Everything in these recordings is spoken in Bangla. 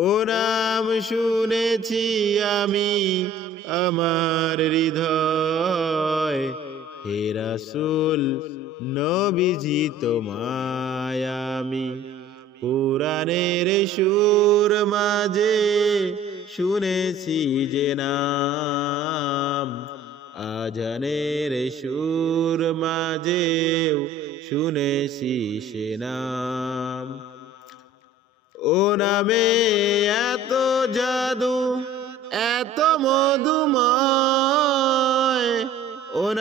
ও নাম শুনেছি আমি আমার হৃদয়। হে রাসূল, নবীজি তোমায় আমি। পুরাণের সুর মাঝে শুনেছি যে নাম। আজানের সুর মাঝেও শুনেছি সে নাম। ও নামে এত জাদু, এত মধুময়। ও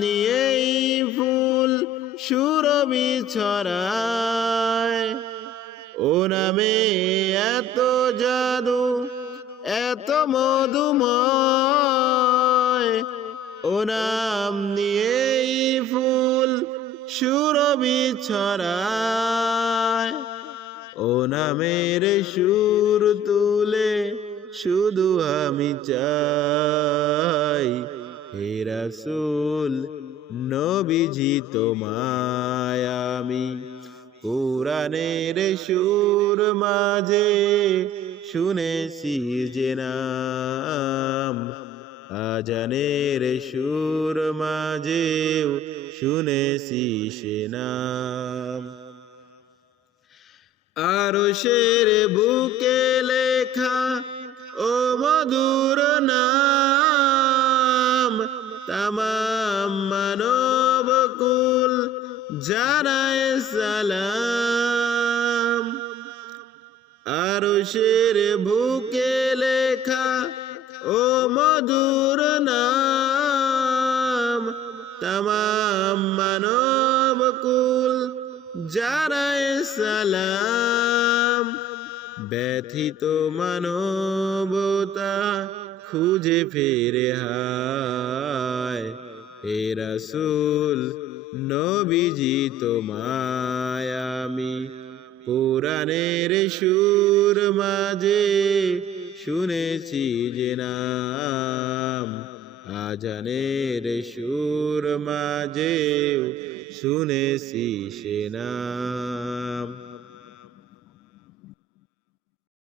নিয়েই ফুল সুরবি ছড়ায়। নামে এত জাদু, এত মধুময়। ও নাম নিয়েই ফুল সুরবি ছড়ায়। ও নামের সুর তুলে শুধু আমি চাই। হে রাসূল, নবীজি তোমায় আমি। পুরাণের সুর মাঝে শুনেছি যে নাম। আজানের সুর মাঝেও শুনেছি সে নাম। আরও শের বুকে লেখা, ও মধুর নাম, তামাম মানব কুল জানায় সালাম। আরও শের বুকে লেখা, ও মধুর নাম, তামাম মানব কুল জানায় সালাম। ব্যথিত মানবতা খুঁজে ফিরে হায়। হে রাসূল, নবীজি তোমায় পুরাণের সুর মাঝে শুনেছি যে নাম। আজানের সুর মাঝে শুনেছি সে নাম